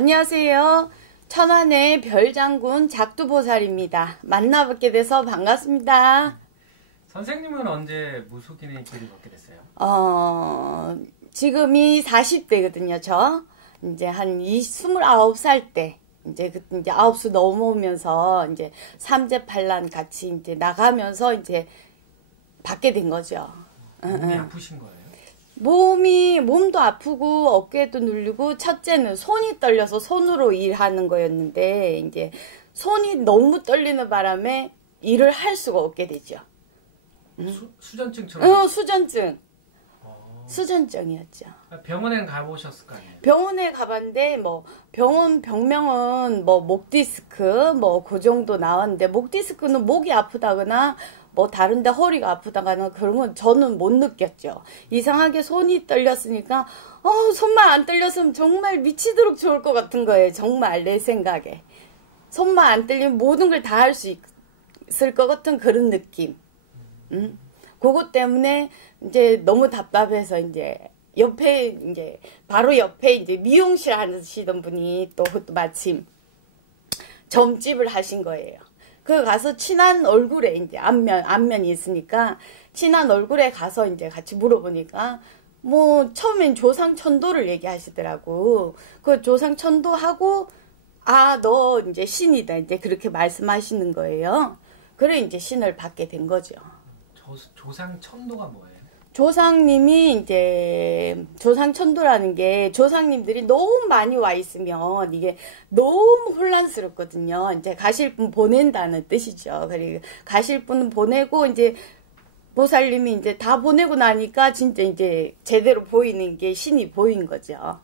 안녕하세요. 천안의 별장군 작두보살입니다. 만나뵙게 돼서 반갑습니다. 선생님은 언제 무속인의 길을 걷게 됐어요? 지금이 40대거든요, 저. 이제 한 29살 때, 이제 9수 넘어오면서, 이제 삼재팔란 같이 이제 나가면서 이제 받게 된 거죠. 몸이 아프신 거예요? 몸도 아프고 어깨도 눌리고, 첫째는 손이 떨려서 손으로 일하는 거였는데, 이제 손이 너무 떨리는 바람에 일을 할 수가 없게 되죠. 수전증처럼? 수전증. 수전증이었죠. 병원에 가보셨을 거 아니에요? 병원에 가봤는데, 병명은 목디스크, 그 정도 나왔는데, 목디스크는 목이 아프다거나, 다른데 허리가 아프다거나, 그런 건 저는 못 느꼈죠. 이상하게 손이 떨렸으니까, 손만 안 떨렸으면 정말 미치도록 좋을 것 같은 거예요. 정말, 내 생각에. 손만 안 떨리면 모든 걸 다 할 수 있을 것 같은 그런 느낌. 그것 때문에 이제 너무 답답해서 바로 옆에 이제 미용실 하시던 분이 또 마침 점집을 하신 거예요. 그 가서 친한 얼굴에 이제 안면이 있으니까 친한 얼굴에 가서 이제 같이 물어보니까 처음엔 조상천도를 얘기하시더라고. 그 조상천도하고 너 이제 신이다. 이제 그렇게 말씀하시는 거예요. 그래 이제 신을 받게 된 거죠. 조상천도가 뭐예요? 조상님이 이제 조상천도라는 게 조상님들이 너무 많이 와 있으면 이게 너무 혼란스럽거든요. 이제 가실 분 보낸다는 뜻이죠. 그리고 가실 분은 보내고 이제 보살님이 이제 다 보내고 나니까 진짜 이제 제대로 보이는 게 신이 보인 거죠.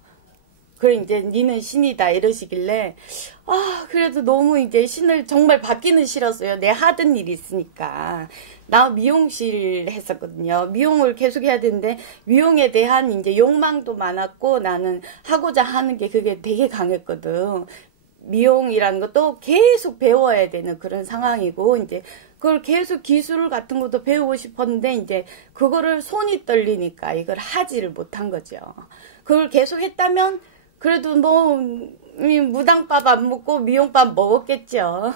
그래 이제 니는 신이다 이러시길래 그래도 너무 이제 신을 정말 받기는 싫었어요. 내 하던 일이 있으니까. 나 미용실 했었거든요. 미용을 계속 해야 되는데 미용에 대한 이제 욕망도 많았고 나는 하고자 하는 게 그게 되게 강했거든. 미용이라는 것도 계속 배워야 되는 그런 상황이고 이제 그걸 계속 기술 같은 것도 배우고 싶었는데 이제 그거를 손이 떨리니까 이걸 하지를 못한 거죠. 그걸 계속 했다면 그래도 무당밥 안 먹고 미용밥 먹었겠죠.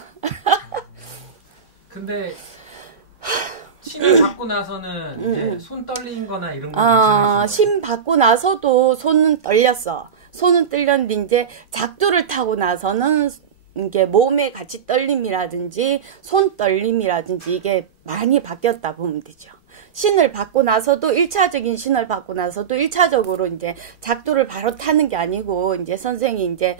근데 신을 받고 나서는 이제 손 떨린 거나 이런 거 괜찮으신가요? 신 받고 나서도 손은 떨렸어. 손은 떨렸는데 이제 작두를 타고 나서는 이게 몸에 같이 떨림이라든지 손 떨림이라든지 이게 많이 바뀌었다 보면 되죠. 신을 받고 나서도 1차적인 신을 받고 나서도 1차적으로 이제 작두를 바로 타는 게 아니고 이제 선생이 이제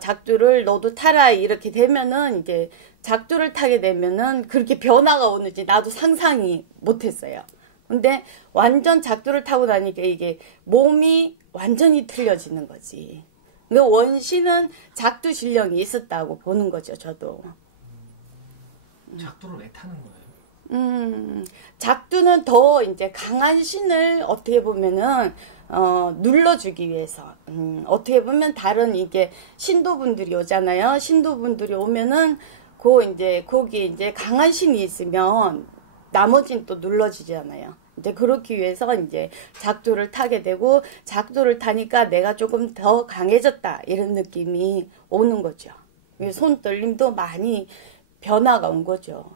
작두를 너도 타라 이렇게 되면은 이제 작두를 타게 되면은 그렇게 변화가 오는지 나도 상상이 못했어요. 근데 완전 작두를 타고 나니까 이게 몸이 완전히 틀려지는 거지. 근데 원신은 작두 실력이 있었다고 보는 거죠, 저도. 작두를 왜 타는 거예요? 작두는 더 이제 강한 신을 어떻게 보면은 눌러주기 위해서 어떻게 보면 다른 이게 신도분들이 오잖아요. 신도분들이 오면은 거기 이제 강한 신이 있으면 나머지는 또 눌러지잖아요. 이제 그렇기 위해서 이제 작두를 타게 되고 작두를 타니까 내가 조금 더 강해졌다 이런 느낌이 오는 거죠. 손 떨림도 많이 변화가 온 거죠.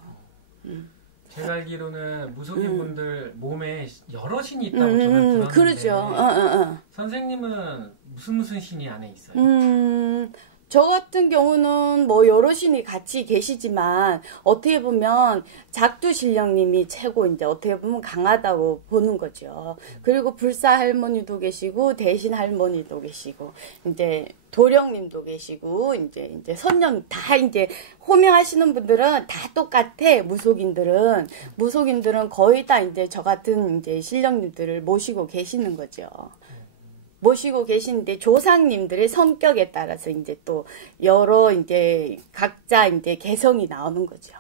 제가 알기로는 무속인 분들 몸에 여러 신이 있다고 저는 들었는데 그렇죠. 선생님은 무슨 신이 안에 있어요? 저 같은 경우는 여러 신이 같이 계시지만 어떻게 보면 작두신령님이 최고 이제 어떻게 보면 강하다고 보는 거죠. 그리고 불사 할머니도 계시고 대신 할머니도 계시고 이제 도령님도 계시고 이제 선령 다 이제 호명하시는 분들은 다 똑같아. 무속인들은 거의 다 이제 저 같은 이제 신령님들을 모시고 계시는 거죠. 모시고 계신데 조상님들의 성격에 따라서 이제 또 여러 이제 각자 이제 개성이 나오는 거죠.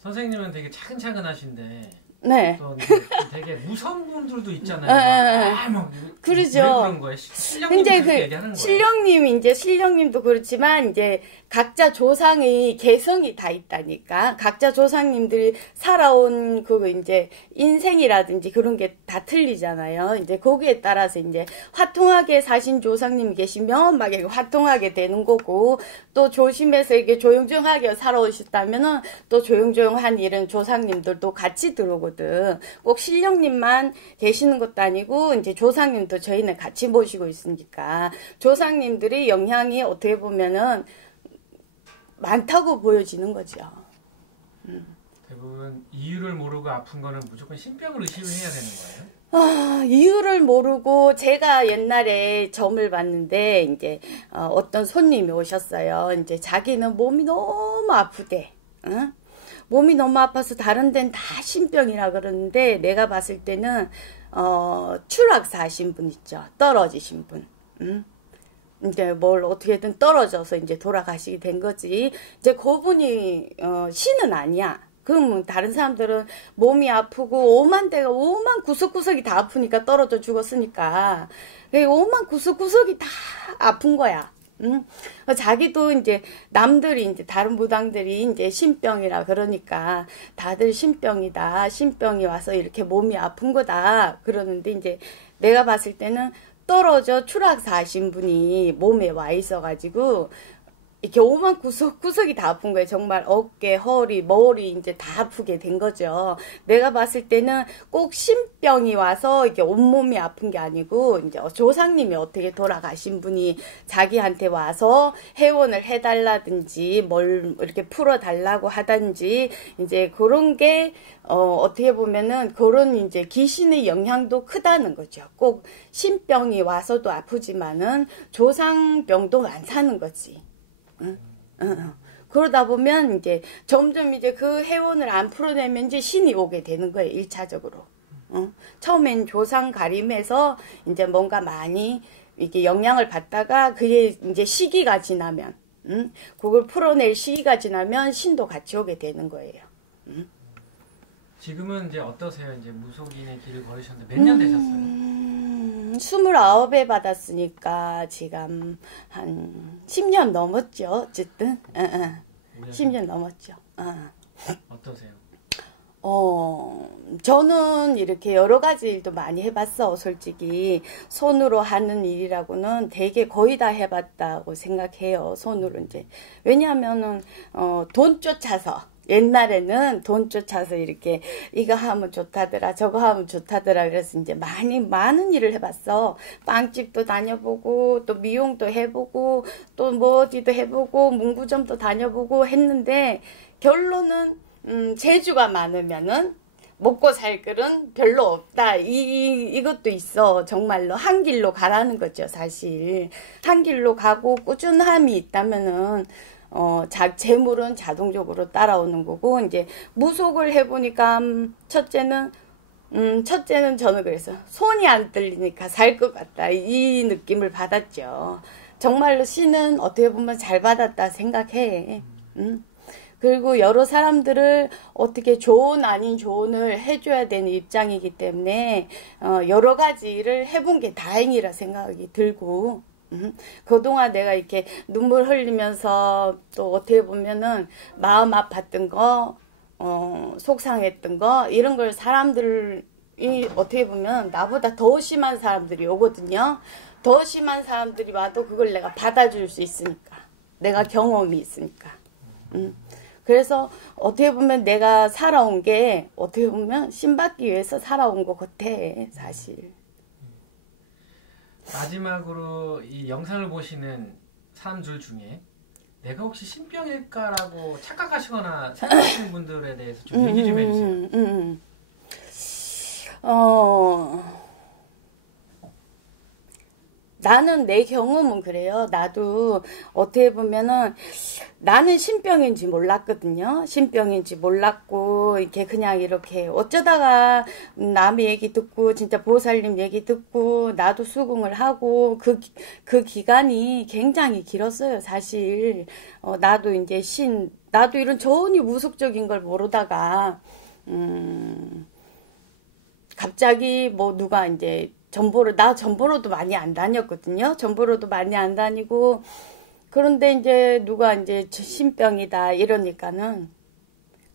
선생님은 되게 차근차근하신데 네. 또 되게 무서운 분들도 있잖아요. 막 그러죠. 왜 그런 거예요? 신령님 그렇게 얘기하는 거예요. 신령님도 그렇지만 이제 각자 조상의 개성이 다 있다니까. 각자 조상님들이 살아온 그 이제 인생이라든지 그런 게 다 틀리잖아요. 이제 거기에 따라서 이제 화통하게 사신 조상님이 계시면 막 이렇게 화통하게 되는 거고, 또 조심해서 이렇게 조용조용하게 살아오셨다면은 또 조용조용한 이런 조상님들도 같이 들어오거든. 꼭 신령님만 계시는 것도 아니고 이제 조상님도 저희는 같이 모시고 있으니까 조상님들이 영향이 어떻게 보면은 많다고 보여지는 거죠. 대부분 이유를 모르고 아픈 거는 무조건 신병을 의심을 해야 되는 거예요? 이유를 모르고 제가 옛날에 점을 봤는데 이제 어떤 손님이 오셨어요. 이제 자기는 몸이 너무 아프대. 응? 몸이 너무 아파서 다른 데는 다 신병이라 그러는데 내가 봤을 때는 추락사하신 분 있죠. 떨어지신 분. 응? 이제 뭘 어떻게든 떨어져서 이제 돌아가시게 된 거지. 이제 그분이 신은 아니야. 그럼 다른 사람들은 몸이 아프고 오만 구석구석이 다 아프니까 떨어져 죽었으니까 오만 구석구석이 다 아픈 거야. 응? 자기도 이제 남들이 이제 다른 무당들이 이제 신병이라 그러니까 다들 신병이다. 신병이 와서 이렇게 몸이 아픈 거다. 그러는데 이제 내가 봤을 때는 떨어져 추락사하신 분이 몸에 와 있어가지고 이렇게 오만 구석구석이 다 아픈 거예요. 정말 어깨, 허리, 머리 이제 다 아프게 된 거죠. 내가 봤을 때는 꼭 신병이 와서 이렇게 온몸이 아픈 게 아니고 이제 조상님이 어떻게 돌아가신 분이 자기한테 와서 해원을 해달라든지 뭘 이렇게 풀어달라고 하든지 이제 그런 게 어떻게 보면은 그런 이제 귀신의 영향도 크다는 거죠. 꼭 신병이 와서도 아프지만은 조상병도 안 사는 거지. 그러다 보면 이제 점점 이제 그 해원을 안 풀어내면 이제 신이 오게 되는 거예요. 1차적으로. 처음엔 조상 가림해서 이제 뭔가 많이 이렇게 영향을 받다가 그게 이제 시기가 지나면, 그걸 풀어낼 시기가 지나면 신도 같이 오게 되는 거예요. 지금은 이제 어떠세요? 이제 무속인의 길을 걸으셨는데 몇 년 되셨어요? 29에 받았으니까 지금 한 10년 넘었죠. 어쨌든 10년 넘었죠. 어떠세요? 저는 이렇게 여러 가지 일도 많이 해봤어. 솔직히 손으로 하는 일이라고는 되게 거의 다 해봤다고 생각해요. 손으로 이제 왜냐하면은 돈 쫓아서 옛날에는 돈 쫓아서 이렇게 이거 하면 좋다더라 저거 하면 좋다더라 그래서 이제 많은 일을 해봤어. 빵집도 다녀보고 또 미용도 해보고 또 뭐 어디도 해보고 문구점도 다녀보고 했는데 결론은 재주가 많으면은 먹고 살 길은 별로 없다. 이것도 있어. 정말로 한 길로 가라는 거죠. 사실 한 길로 가고 꾸준함이 있다면은 재물은 자동적으로 따라오는 거고, 이제, 무속을 해보니까, 첫째는 저는 그래서, 손이 안 떨리니까 살 것 같다. 이 느낌을 받았죠. 정말로 신은 어떻게 보면 잘 받았다 생각해. 그리고 여러 사람들을 어떻게 좋은 아닌 좋은을 해줘야 되는 입장이기 때문에, 여러 가지 일을 해본 게 다행이라 생각이 들고, 그동안 내가 이렇게 눈물 흘리면서 또 어떻게 보면은 마음 아팠던 거, 속상했던 거, 이런 걸 사람들이 어떻게 보면 나보다 더 심한 사람들이 오거든요. 더 심한 사람들이 와도 그걸 내가 받아줄 수 있으니까. 내가 경험이 있으니까. 그래서 어떻게 보면 내가 살아온 게 어떻게 보면 신받기 위해서 살아온 것 같아, 사실. 마지막으로 이 영상을 보시는 사람들 중에 내가 혹시 신병일까라고 착각하시거나 생각하시는 분들에 대해서 좀 얘기 좀 해주세요. 나는 내 경험은 그래요. 나도 어떻게 보면은 나는 신병인지 몰랐거든요. 신병인지 몰랐고 이렇게 그냥 이렇게 어쩌다가 남의 얘기 듣고 진짜 보살님 얘기 듣고 나도 수긍을 하고 그 기간이 굉장히 길었어요. 사실 나도 이제 나도 이런 전혀 무속적인 걸 모르다가 갑자기 뭐 누가 이제 나 전보로도 많이 안 다녔거든요. 전보로도 많이 안 다니고, 그런데 이제 누가 이제 신병이다 이러니까는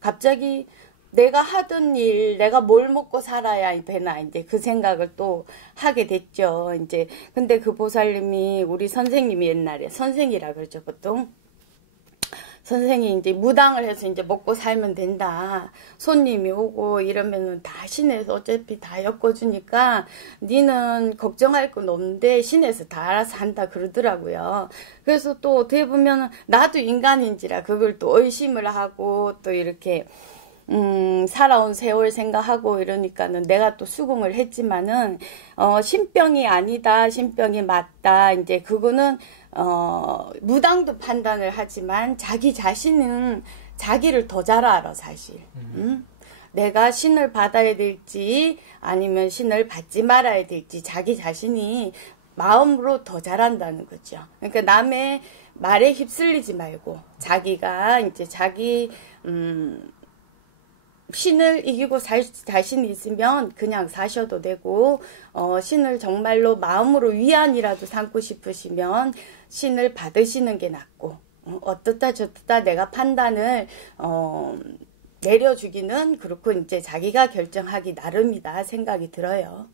갑자기 내가 하던 일, 내가 뭘 먹고 살아야 되나, 이제 그 생각을 또 하게 됐죠. 이제, 근데 그 보살님이 우리 선생님이 옛날에, 선생이라 그러죠, 보통. 선생이 이제 무당을 해서 이제 먹고 살면 된다. 손님이 오고 이러면은 다 신에서 어차피 다 엮어주니까 니는 걱정할 건 없는데 신에서 다 알아서 한다 그러더라고요. 그래서 또 어떻게 보면 나도 인간인지라 그걸 또 의심을 하고 또 이렇게 살아온 세월 생각하고 이러니까는 내가 또 수긍을 했지만은, 신병이 아니다, 신병이 맞다, 이제 그거는, 무당도 판단을 하지만 자기 자신은 자기를 더 잘 알아, 사실. 내가 신을 받아야 될지 아니면 신을 받지 말아야 될지 자기 자신이 마음으로 더 잘한다는 거죠. 그러니까 남의 말에 휩쓸리지 말고 자기가 이제 신을 이기고 살 자신이 있으면 그냥 사셔도 되고, 신을 정말로 마음으로 위안이라도 삼고 싶으시면 신을 받으시는 게 낫고, 어떻다 저떻다 내가 판단을 내려주기는 그렇고 이제 자기가 결정하기 나름이다 생각이 들어요.